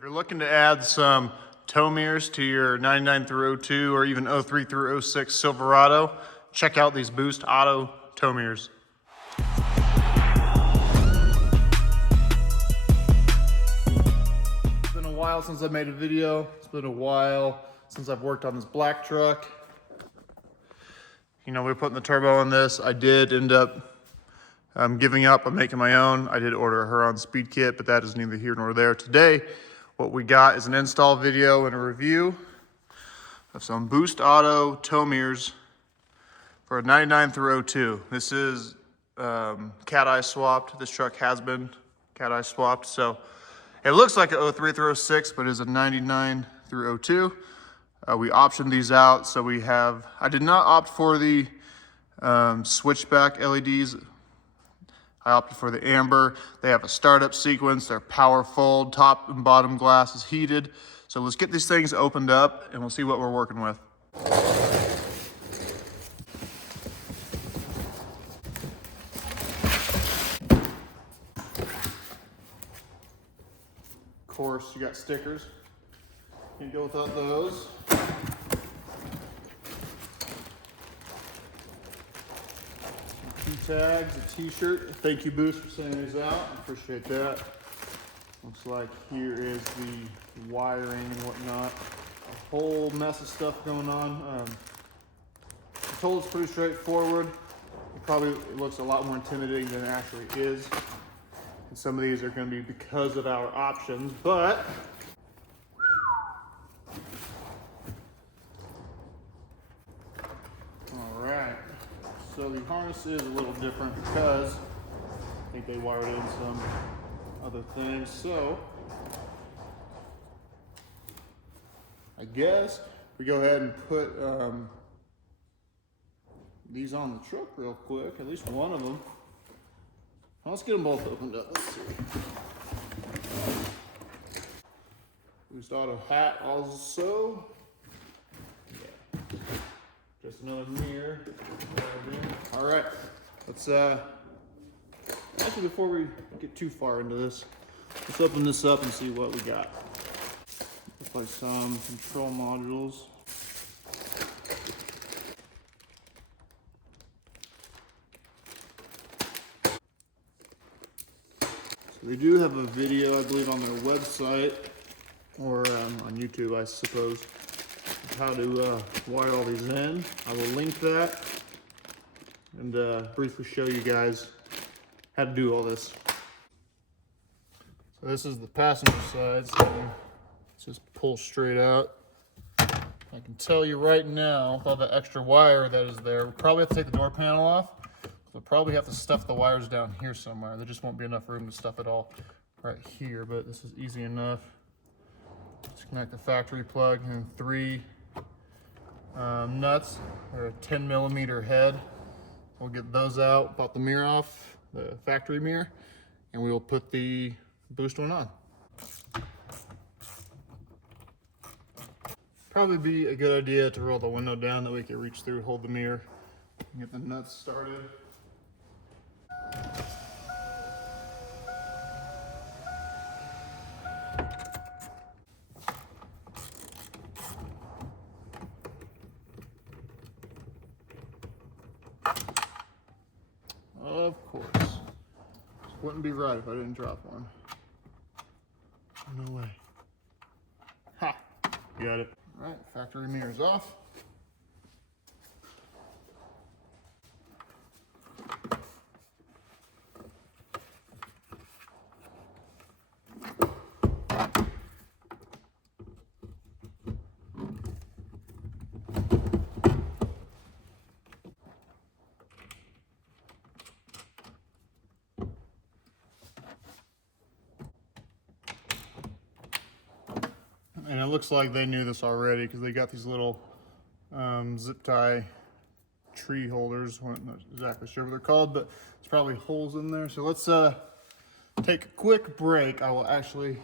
If you're looking to add some tow mirrors to your 99 through 02 or even 03 through 06 Silverado, check out these Boost Auto tow mirrors. It's been a while since I made a video. It's been a while since I've worked on this black truck. You know, we're putting the turbo on this. I did end up giving up on making my own. I did order a Huron speed kit, but that is neither here nor there. Today, what we got is an install video and a review of some Boost Auto tow mirrors for a 99 through 02. This is cat eye swapped. This truck has been cat eye swapped. So it looks like a 03 through 06, but is a 99 through 02. We optioned these out. So we have, I did not opt for the switchback LEDs. I opted for the amber. They have a startup sequence. They're power fold. Top and bottom glass is heated. So let's get these things opened up and we'll see what we're working with. Of course, you got stickers. Can't go without those. Tags, a t-shirt. Thank you, Boost, for sending these out. I appreciate that. Looks like here is the wiring and whatnot. A whole mess of stuff going on. I'm told it's pretty straightforward. It probably looks a lot more intimidating than it actually is. And some of these are going to be because of our options, but all right. So the harness is a little different because I think they wired in some other things. So I guess we go ahead and put these on the truck real quick, at least one of them. Let's get them both opened up. Let's see. Boost Auto hat also. Yeah. Just another mirror. All right, let's actually before we get too far into this, let's open this up and see what we got. Looks like some control modules. So they do have a video, I believe, on their website or on YouTube, I suppose, how to wire all these in. I will link that and briefly show you guys how to do all this. So this is the passenger side, so let's just pull straight out. I can tell you right now, with all the extra wire that is there, we'll probably have to take the door panel off. We'll probably have to stuff the wires down here somewhere. There just won't be enough room to stuff it all right here, but this is easy enough. Just connect the factory plug and 3 nuts or a 10mm head. We'll get those out, pop the mirror off, the factory mirror, and we will put the Boost one on. Probably be a good idea to roll the window down, that we can reach through, hold the mirror, and get the nuts started. Of course. Wouldn't be right if I didn't drop one. No way. Ha! Got it. All right, factory mirror's off. And it looks like they knew this already because they got these little zip tie tree holders. I'm not exactly sure what they're called, but there's probably holes in there. So let's take a quick break. I will actually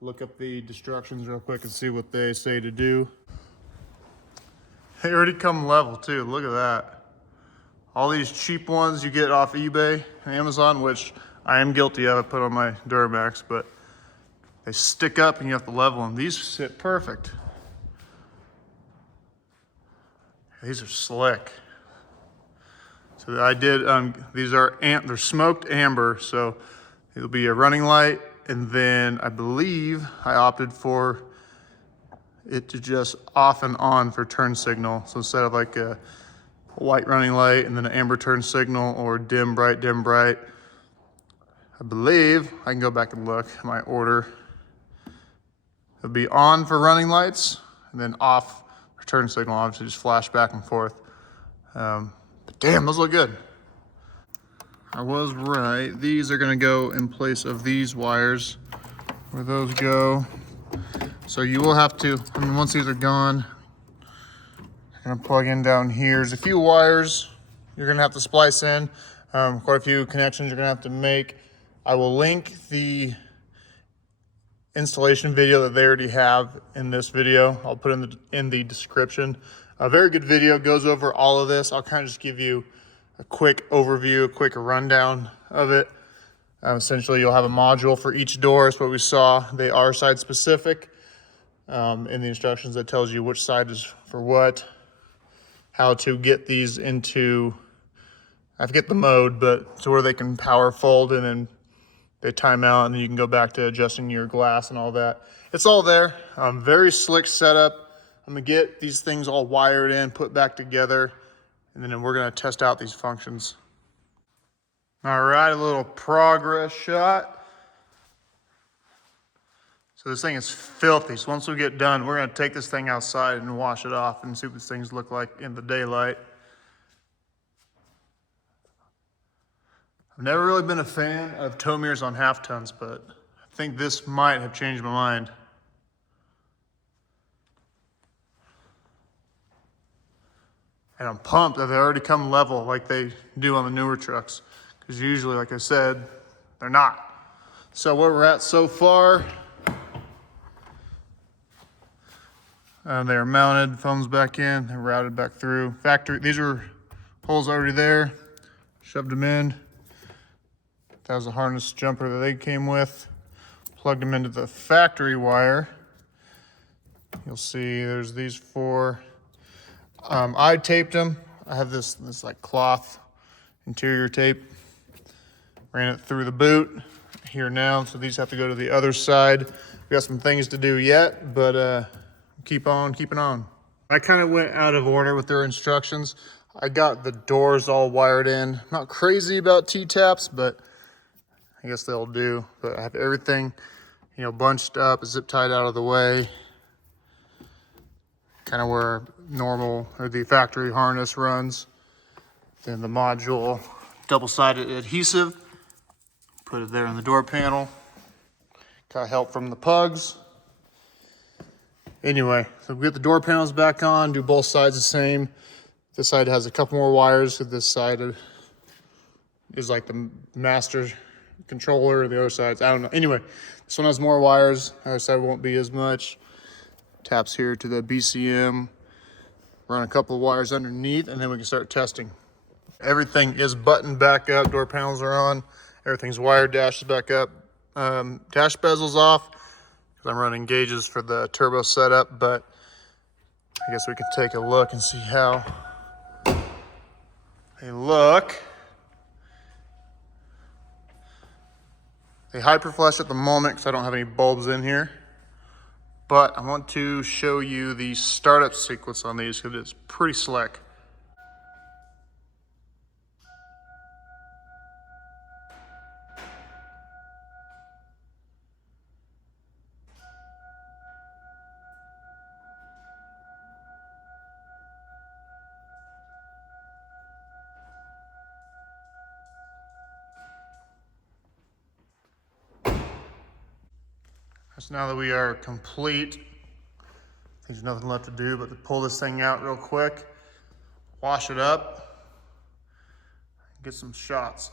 look up the instructions real quick and see what they say to do. They already come level too. Look at that. All these cheap ones you get off eBay and Amazon, which I am guilty of. I put on my Duramax, but they stick up and you have to level them. These sit perfect. These are slick. So I did, they're smoked amber, so it'll be a running light, and then I believe I opted for it to just off and on for turn signal. So instead of like a white running light and then an amber turn signal, or dim, bright, I believe, I can go back and look at my order. It'll be on for running lights and then off for turn signal, obviously just flash back and forth. But damn, those look good. I was right. These are gonna go in place of these wires where those go. So you will have to, once these are gone, you're gonna plug in down here. There's a few wires you're gonna have to splice in. Quite a few connections you're gonna have to make. I will link the installation video that they already have in this video. I'll put in the description. A very good video, goes over all of this. I'll kind of just give you a quick overview, a quick rundown of it. Essentially, you'll have a module for each door. That's what we saw. They are side specific in the instructions that tells you which side is for what, how to get these into, I forget the mode, but to where they can power fold and then they time out, and then you can go back to adjusting your glass and all that. It's all there. Very slick setup. I'm gonna get these things all wired in, put back together, and then we're gonna test out these functions. All right, a little progress shot. So this thing is filthy. So once we get done, we're gonna take this thing outside and wash it off and see what these things look like in the daylight. I've never really been a fan of tow mirrors on half tons, but I think this might have changed my mind. And I'm pumped that they already come level like they do on the newer trucks, because usually, like I said, they're not. So where we're at so far, they're mounted, phones back in, they're routed back through. Factory, these are holes already there, shoved them in. That was a harness jumper that they came with. Plugged them into the factory wire. You'll see there's these four. I taped them. I have this like cloth interior tape. Ran it through the boot here now, so these have to go to the other side. We got some things to do yet, but keep on keeping on. I kind of went out of order with their instructions. I got the doors all wired in. Not crazy about T-taps, but I guess they'll do. But I have everything, bunched up, zip tied out of the way. Kind of where normal or the factory harness runs. Then the module, double-sided adhesive. Put it there in the door panel. Got help from the pugs. Anyway, so we get the door panels back on, do both sides the same. This side has a couple more wires. This side is like the master controller. The other side's, I don't know. Anyway, this one has more wires. The other side won't be as much. Taps here to the BCM. Run a couple of wires underneath, and then we can start testing. Everything is buttoned back up. Door panels are on. Everything's wired. Dash is back up. Dash bezel's off because I'm running gauges for the turbo setup, but I guess we can take a look and see how they look. They hyperflash at the moment because I don't have any bulbs in here. But I want to show you the startup sequence on these because it's pretty slick. So now that we are complete, there's nothing left to do but to pull this thing out real quick, wash it up, and get some shots.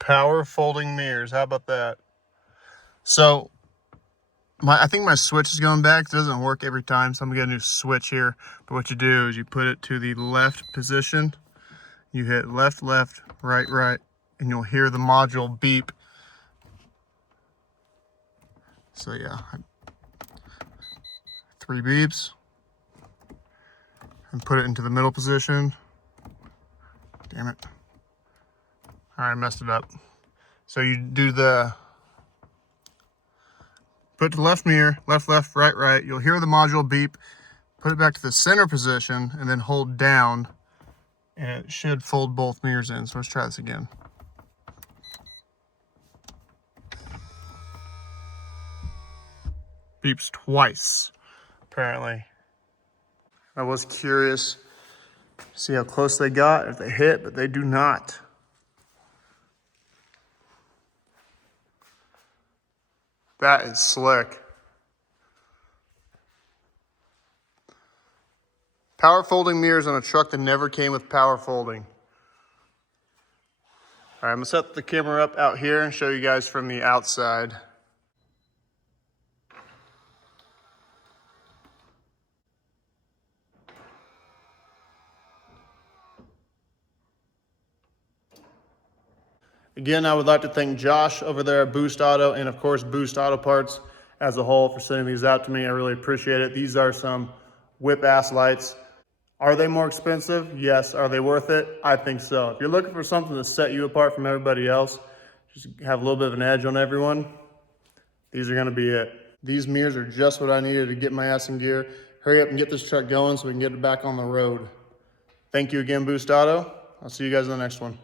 Power folding mirrors, how about that? So I think my switch is going back. It doesn't work every time, so I'm gonna get a new switch here. But what you do is you put it to the left position, you hit left, left, right, right, and you'll hear the module beep. So yeah, 3 beeps, and put it into the middle position. Damn it. All right, I messed it up. So you do put the left mirror, left, left, right, right. You'll hear the module beep. Put it back to the center position and then hold down, and it should fold both mirrors in. So let's try this again. Beeps twice, apparently. I was curious to see how close they got, if they hit, but they do not. That is slick. Power folding mirrors on a truck that never came with power folding. All right, I'm gonna set the camera up out here and show you guys from the outside. Again, I would like to thank Josh over there at Boost Auto, and of course Boost Auto Parts as a whole for sending these out to me. I really appreciate it. These are some whip-ass lights. Are they more expensive? Yes. Are they worth it? I think so. If you're looking for something to set you apart from everybody else, just have a little bit of an edge on everyone, these are gonna be it. These mirrors are just what I needed to get my ass in gear. Hurry up and get this truck going so we can get it back on the road. Thank you again, Boost Auto. I'll see you guys in the next one.